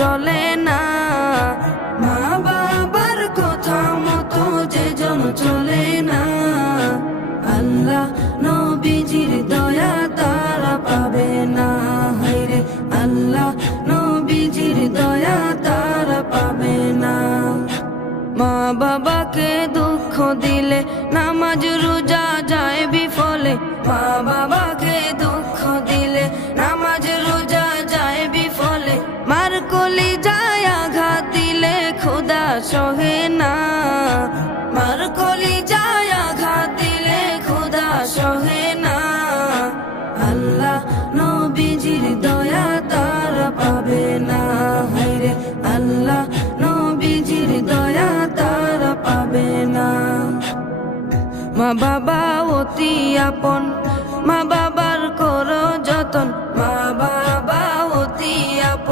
চলে না, মা বাবার কথা মতো যে জন চলে না। আল্লাহ নবীজির দয়া তারা পাবে না, হায়রে আল্লাহ নবীজির দয়া তারা পাবে না। মা বাবাকে দুঃখ দিলে নামাজ রোজা যায় বিফলে, মা বাবাকে দুঃখ দিলে নামাজ রোজা যায় বিফলে। মার কলিজায় আঘাত দিলে খোদা সহে না, মার কলিজায় আঘাত দিলে খোদা সহে না। আল্লাহ নবীজির দয়া তারা পাবে না, হায়রে আল্লাহ নবীজির দয়া তারা পাবে না। মা বাবা অতি আপন